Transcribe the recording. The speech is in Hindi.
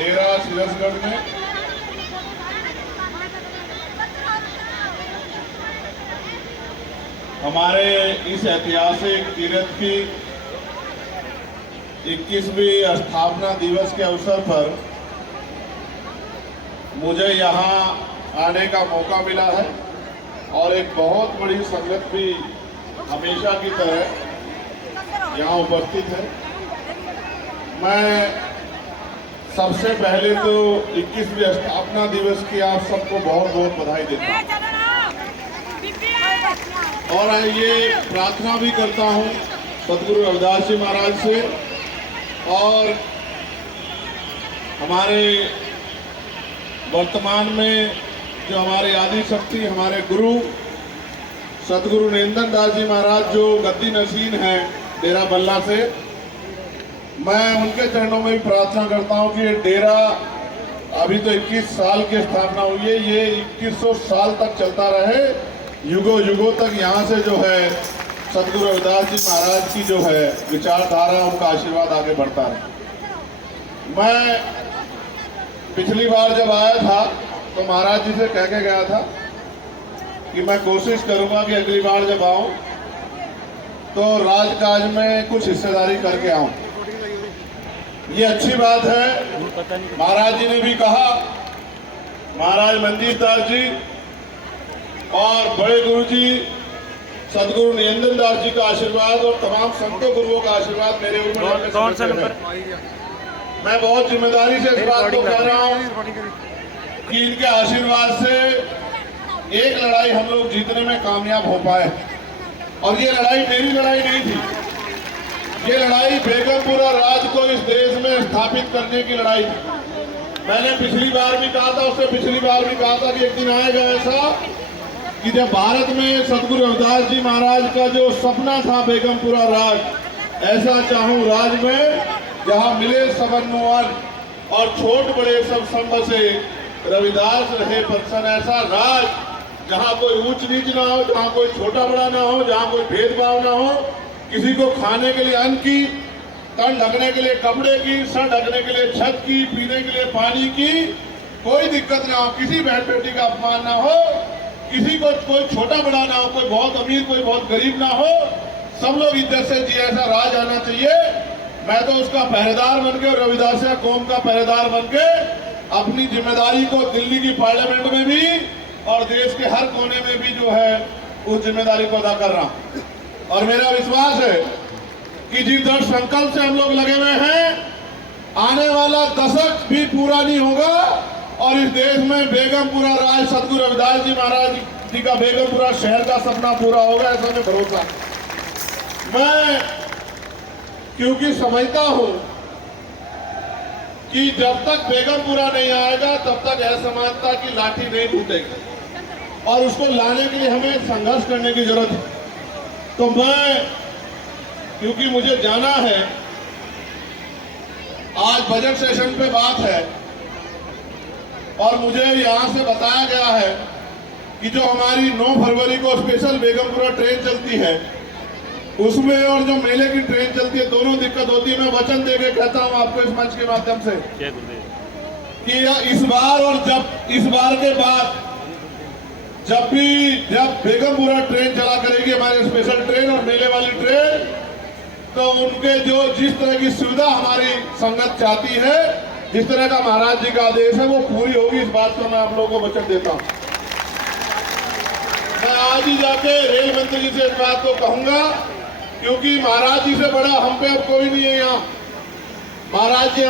डेरा सिरसगढ़ में हमारे इस ऐतिहासिक तीर्थ की 21वीं स्थापना दिवस के अवसर पर मुझे यहाँ आने का मौका मिला है और एक बहुत बड़ी संगत भी हमेशा की तरह यहाँ उपस्थित है। मैं सबसे पहले तो 21वीं स्थापना दिवस की आप सबको बहुत बहुत बधाई देता हूँ और ये प्रार्थना भी करता हूँ सदगुरु रविदास जी महाराज से और हमारे वर्तमान में जो हमारे आदि शक्ति हमारे गुरु सदगुरु नरेंद्र दास जी महाराज जो गद्दी नशीन हैं डेरा बल्ला से, मैं उनके चरणों में भी प्रार्थना करता हूं कि ये डेरा अभी तो 21 साल की स्थापना हुई है, ये 2100 साल तक चलता रहे, युगों युगों तक यहाँ से जो है सदगुरु रविदास जी महाराज की जो है विचारधारा उनका आशीर्वाद आगे बढ़ता रहे। मैं पिछली बार जब आया था तो महाराज जी से कह के गया था कि मैं कोशिश करूंगा कि अगली बार जब आऊं तो राजकाज में कुछ हिस्सेदारी करके आऊं। ये अच्छी बात है। महाराज जी ने भी कहा, महाराज मंजीत दास जी और बड़े गुरु जी सदगुरु नरेंद्र दास जी का आशीर्वाद और तमाम संतों गुरुओं का आशीर्वाद मेरे ऊपर। कौन सा नंबर? मैं बहुत जिम्मेदारी से इस बात को कह रहा हूँ कि इनके आशीर्वाद से एक लड़ाई हम लोग जीतने में कामयाब हो पाए। और ये लड़ाई मेरी लड़ाई नहीं थी, ये लड़ाई बेगमपुरा राज को इस देश में स्थापित करने की लड़ाई थी। मैंने पिछली बार भी कहा था, उससे पिछली बार भी कहा था कि एक दिन आएगा ऐसा कि जब भारत में सदगुरु रविदास जी महाराज का जो सपना था बेगमपुरा राज, ऐसा चाहूं राज में जहां मिले सबनुवन और छोट बड़े सब संग से रविदास रहे प्रसन्न, ऐसा राज जहां कोई ऊंच नीच ना हो, जहां कोई छोटा बड़ा ना हो, जहां कोई भेदभाव ना हो, किसी को खाने के लिए अन्न की, तन ढकने के लिए कपड़े की, सर ढकने के लिए छत की, पीने के लिए पानी की कोई दिक्कत ना हो, किसी बहन बेटी का अपमान ना हो, किसी को कोई छोटा बड़ा ना हो, कोई बहुत अमीर कोई बहुत गरीब ना हो, सब लोग इज्जत से जिए, ऐसा राज आना चाहिए। मैं तो उसका पहरेदार बन के और रविदासिया कौम का पहरेदार बन के अपनी जिम्मेदारी को दिल्ली की पार्लियामेंट में भी और देश के हर कोने में भी जो है उस जिम्मेदारी को अदा कर रहा हूं। और मेरा विश्वास है कि जिस दृढ़ संकल्प से हम लोग लगे हुए हैं, आने वाला दशक भी पूरा नहीं होगा और इस देश में बेगमपुरा राज सदगुरु रविदास जी महाराज जी का बेगमपुरा शहर का सपना पूरा होगा, ऐसा मैं भरोसा। मैं क्योंकि समझता हूं कि जब तक बेगमपुरा नहीं आएगा तब तक असमानता की लाठी नहीं टूटेगी और उसको लाने के लिए हमें संघर्ष करने की जरूरत है। तो मैं, क्योंकि मुझे जाना है, आज बजट सेशन पे बात है और मुझे यहां से बताया गया है कि जो हमारी 9 फरवरी को स्पेशल बेगमपुरा ट्रेन चलती है उसमें और जो मेले की ट्रेन चलती है, दोनों दिक्कत होती है। मैं वचन देके कहता हूं आपको इस मंच के माध्यम से कि इस बार और जब इस बार के बाद जब बेगमपुरा ट्रेन चला करेगी हमारी स्पेशल ट्रेन और मेले वाली ट्रेन, तो उनके जो जिस तरह की सुविधा हमारी संगत चाहती है, जिस तरह का महाराज जी का आदेश है, वो पूरी होगी। इस बात को मैं आप लोगों को वचन देता हूं। मैं आज ही जाके रेल मंत्री जी से इस बात को कहूंगा, क्योंकि महाराज जी से बड़ा हम पे अब कोई नहीं है यहाँ। महाराज जी